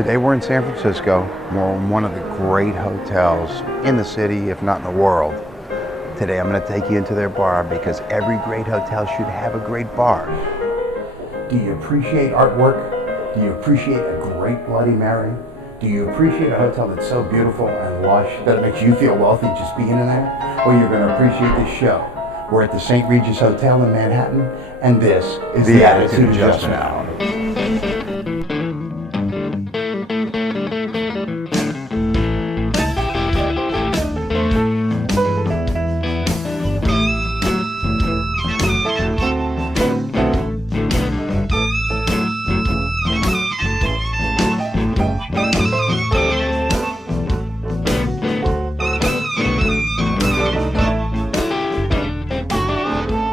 Today we're in San Francisco. We're in one of the great hotels in the city, if not in the world. Today I'm going to take you into their bar because every great hotel should have a great bar. Do you appreciate artwork? Do you appreciate a great Bloody Mary? Do you appreciate a hotel that's so beautiful and lush that it makes you feel wealthy just being in there? Well, you're going to appreciate this show. We're at the St. Regis Hotel in Manhattan, and this is the Attitude Adjustment Hour.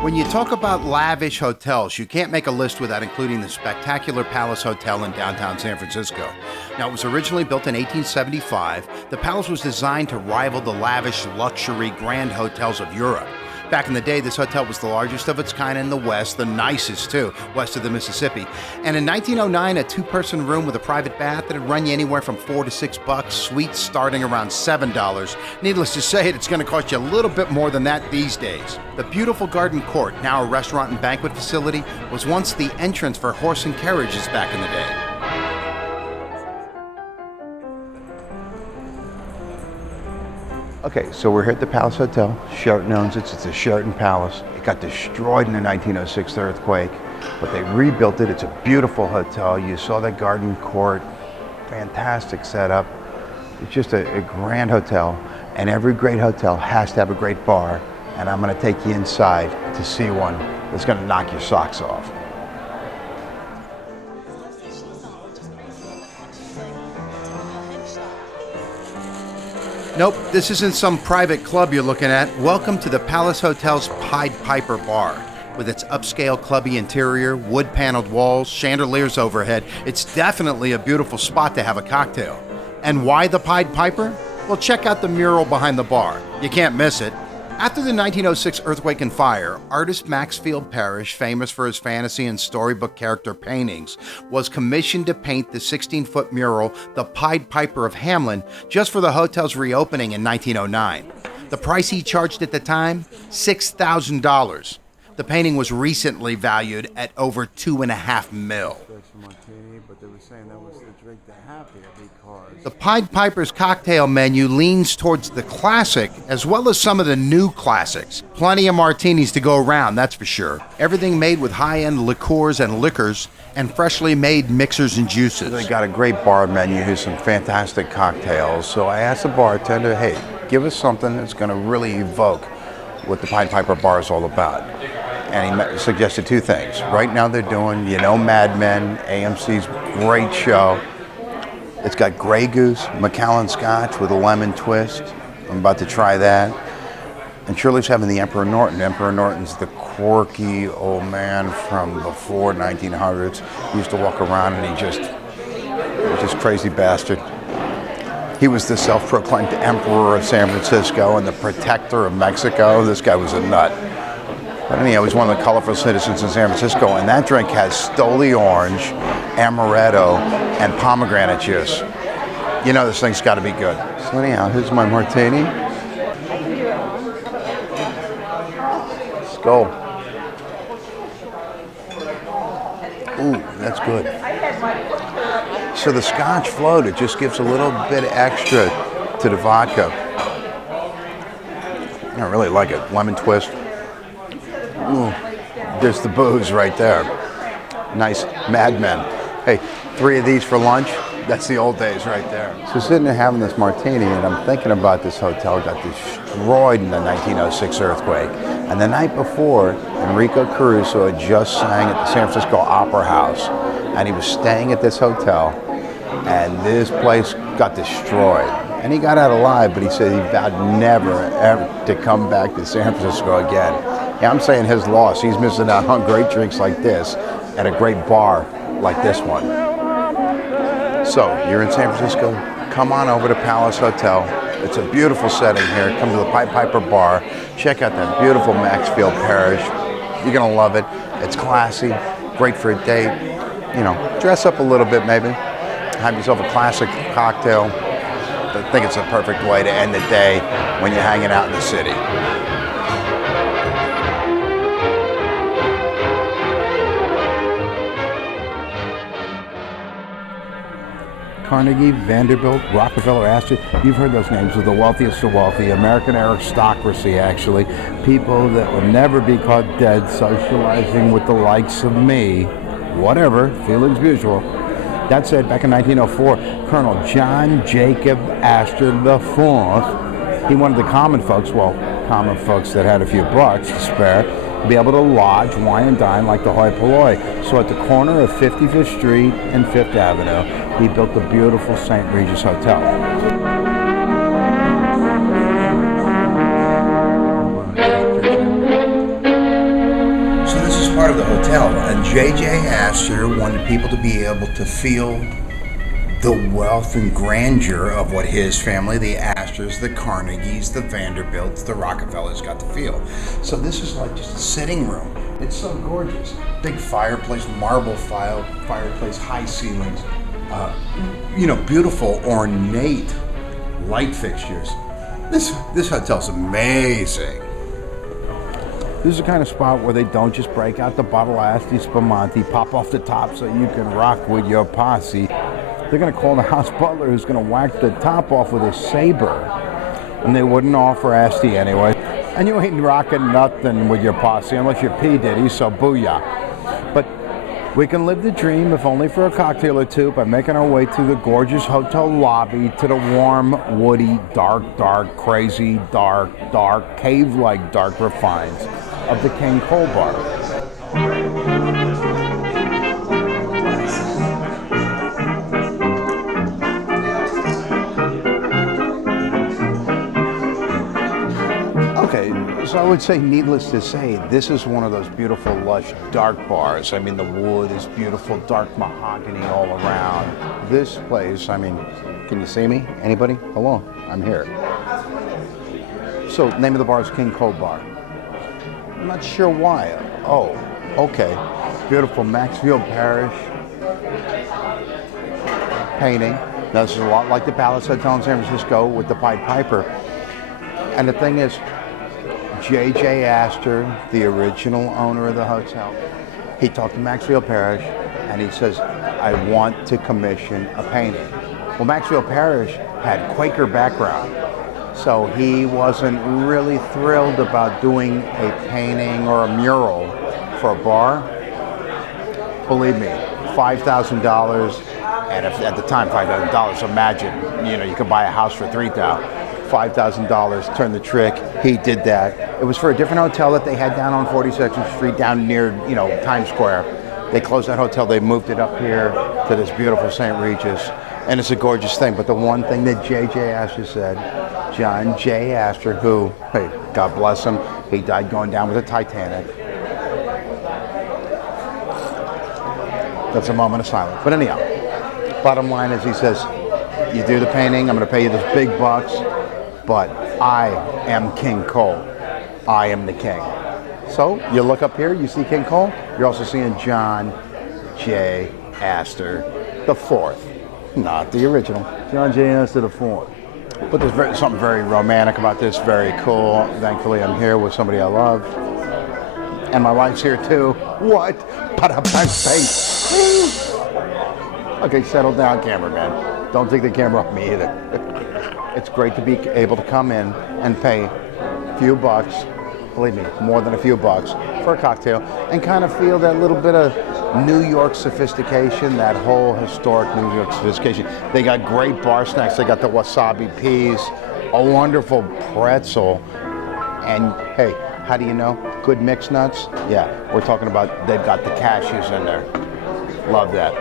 When you talk about lavish hotels, you can't make a list without including the spectacular Palace Hotel in downtown San Francisco. Now, it was originally built in 1875. The Palace was designed to rival the lavish luxury grand hotels of Europe. Back in the day, this hotel was the largest of its kind in the West, the nicest too, west of the Mississippi. And in 1909, a two-person room with a private bath that'd run you anywhere from $4 to $6, suites starting around $7. Needless to say, it's going to cost you a little bit more than that these days. The beautiful garden court, now a restaurant and banquet facility, was once the entrance for horse and carriages back in the day. Okay, so we're here at the Palace Hotel. Sheraton owns it. It's a Sheraton Palace. It got destroyed in the 1906 earthquake, but they rebuilt it. It's a beautiful hotel. You saw that garden court, fantastic setup. It's just a grand hotel, and every great hotel has to have a great bar, and I'm going to take you inside to see one that's going to knock your socks off. Nope, this isn't some private club you're looking at. Welcome to the Palace Hotel's Pied Piper Bar. With its upscale clubby interior, wood-paneled walls, chandeliers overhead, it's definitely a beautiful spot to have a cocktail. And why the Pied Piper? Well, check out the mural behind the bar. You can't miss it. After the 1906 earthquake and fire, artist Maxfield Parrish, famous for his fantasy and storybook character paintings, was commissioned to paint the 16-foot mural, The Pied Piper of Hamelin, just for the hotel's reopening in 1909. The price he charged at the time? $6,000. The painting was recently valued at over $2.5 million. The Pied Piper's cocktail menu leans towards the classic as well as some of the new classics. Plenty of martinis to go around, that's for sure. Everything made with high-end liqueurs and liquors and freshly made mixers and juices. They got a great bar menu. Here's some fantastic cocktails. So I asked the bartender, hey, give us something that's going to really evoke what the Pied Piper Bar is all about. And he suggested two things. Right now they're doing, Mad Men, AMC's great show. It's got Grey Goose, Macallan Scotch with a lemon twist. I'm about to try that. And Shirley's having the Emperor Norton. Emperor Norton's the quirky old man from before 1900s. He used to walk around and he just crazy bastard. He was the self-proclaimed Emperor of San Francisco and the protector of Mexico. This guy was a nut. But anyhow, he's one of the colorful citizens in San Francisco, and that drink has Stoli Orange, Amaretto, and pomegranate juice. You know this thing's got to be good. So anyhow, here's my martini. Let's go. Ooh, that's good. So the Scotch float, it just gives a little bit extra to the vodka. I really like it. Lemon twist. Ooh, there's the booze right there. Nice Mad Men. Hey, 3 of these for lunch? That's the old days right there. So sitting there having this martini, and I'm thinking about this hotel got destroyed in the 1906 earthquake. And the night before, Enrico Caruso had just sang at the San Francisco Opera House. And he was staying at this hotel, and this place got destroyed. And he got out alive, but he said he vowed never, ever to come back to San Francisco again. Yeah, I'm saying his loss. He's missing out on great drinks like this at a great bar like this one. So, you're in San Francisco, come on over to Palace Hotel. It's a beautiful setting here. Come to the Pied Piper Bar. Check out that beautiful Maxfield Parrish. You're going to love it. It's classy, great for a date. Dress up a little bit maybe. have yourself a classic cocktail. I think it's a perfect way to end the day when you're hanging out in the city. Carnegie, Vanderbilt, Rockefeller, Astor, you've heard those names of the wealthiest of wealthy, American aristocracy actually, people that will never be caught dead socializing with the likes of me, whatever, feelings mutual. That said, back in 1904, Colonel John Jacob Astor IV, he wanted the common folks that had a few bucks to spare, to be able to lodge, wine and dine like the hoi polloi. So at the corner of 55th Street and 5th Avenue, he built the beautiful St. Regis Hotel. So this is part of the hotel, and J.J. Astor wanted people to be able to feel the wealth and grandeur of what his family, the Astors, the Carnegies, the Vanderbilts, the Rockefellers got to feel. So this is like just a sitting room. It's so gorgeous. Big fireplace, marble fireplace, high ceilings, beautiful ornate light fixtures. This hotel's amazing. This is the kind of spot where they don't just break out the bottle of Asti Spumante, pop off the top so you can rock with your posse. They're going to call the house butler who's going to whack the top off with a saber. And they wouldn't offer Asti anyway. And you ain't rocking nothing with your posse unless you're P. Diddy, so booyah. But we can live the dream, if only for a cocktail or two, by making our way through the gorgeous hotel lobby to the warm, woody, dark, crazy, dark, cave-like dark refines of the King Cole Bar. So I would say, needless to say, this is one of those beautiful, lush, dark bars. I mean, the wood is beautiful, dark mahogany all around. This place, can you see me? Anybody? Hello, I'm here. So, name of the bar is King Cole Bar. I'm not sure why. Oh, okay. Beautiful Maxfield Parrish painting. Now, this is a lot like the Palace Hotel in San Francisco with the Pied Piper. And the thing is, J.J. Astor, the original owner of the hotel, he talked to Maxfield Parrish and he says, I want to commission a painting. Well, Maxfield Parrish had Quaker background, so he wasn't really thrilled about doing a painting or a mural for a bar. Believe me, $5,000, and if at the time $5,000, imagine, you could buy a house for $3,000. $5,000, turn the trick. He did that. It was for a different hotel that they had down on 42nd Street, down near, Times Square. They closed that hotel. They moved it up here to this beautiful St. Regis, and it's a gorgeous thing. But the one thing that J.J. Astor said, John J. Astor, who, hey, God bless him, he died going down with the Titanic. That's a moment of silence. But anyhow, bottom line is he says, you do the painting, I'm going to pay you this big bucks. But I am King Cole. I am the king. So you look up here, you see King Cole. You're also seeing John J. Astor IV, not the original. John J. Astor IV. But there's something very romantic about this, very cool. Thankfully, I'm here with somebody I love. And my wife's here too. What? Okay, settle down, cameraman. Don't take the camera off me either. It's great to be able to come in and pay a few bucks, believe me, more than a few bucks, for a cocktail, and kind of feel that little bit of New York sophistication, that whole historic New York sophistication. They got great bar snacks. They got the wasabi peas, a wonderful pretzel, and hey, how do you know? Good mixed nuts? Yeah, we're talking about they've got the cashews in there. Love that.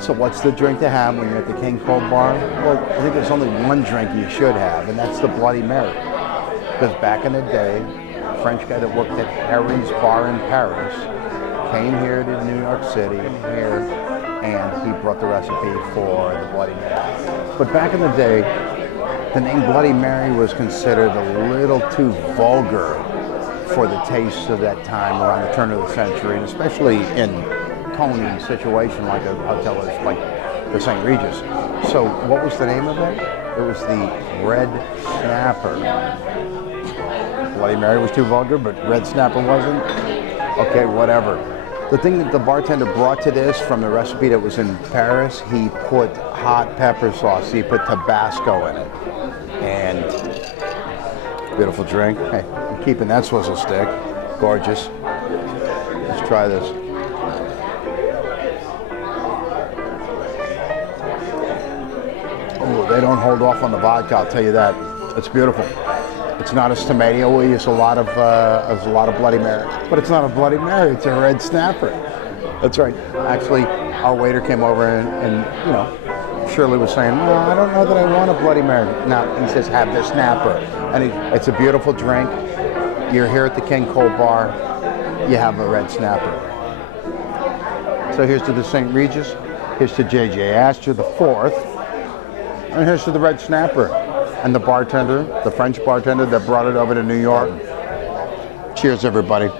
So what's the drink to have when you're at the King Cole Bar? Well, I think there's only one drink you should have, and that's the Bloody Mary. Because back in the day, a French guy that worked at Harry's Bar in Paris came here to New York City, and he brought the recipe for the Bloody Mary. But back in the day, the name Bloody Mary was considered a little too vulgar for the tastes of that time around the turn of the century, and especially in Coney situation like a hotel is like the St. Regis. So what was the name of it? It was the Red Snapper. Bloody Mary was too vulgar, but Red Snapper wasn't? Okay, whatever. The thing that the bartender brought to this from the recipe that was in Paris, he put hot pepper sauce. He put Tabasco in it. And beautiful drink. Hey, I'm keeping that swizzle stick. Gorgeous. Let's try this. Oh, they don't hold off on the vodka, I'll tell you that. It's beautiful. It's not as tomato. We use a lot of Bloody Mary, but it's not a Bloody Mary. It's a Red Snapper. That's right. Actually, our waiter came over and you know, Shirley was saying, well, I don't know that I want a Bloody Mary. No, he says, have the Snapper. And it's a beautiful drink. You're here at the King Cole Bar. You have a Red Snapper. So here's to the St. Regis. Here's to J.J. Astor, the fourth. And here's to the Red Snapper. And the bartender, the French bartender that brought it over to New York. Cheers, everybody.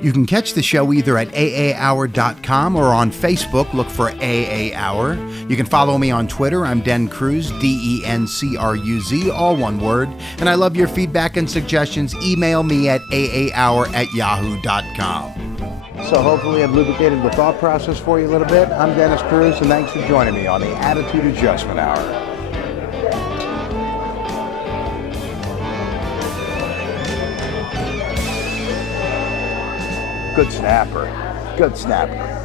You can catch the show either at aahour.com or on Facebook. Look for AA Hour. You can follow me on Twitter. I'm Den Cruz, DENCRUZ, all one word. And I love your feedback and suggestions. Email me at aahour@yahoo.com. So hopefully I've lubricated the thought process for you a little bit. I'm Dennis Cruz, and thanks for joining me on the Attitude Adjustment Hour. Good snapper. Good snapper.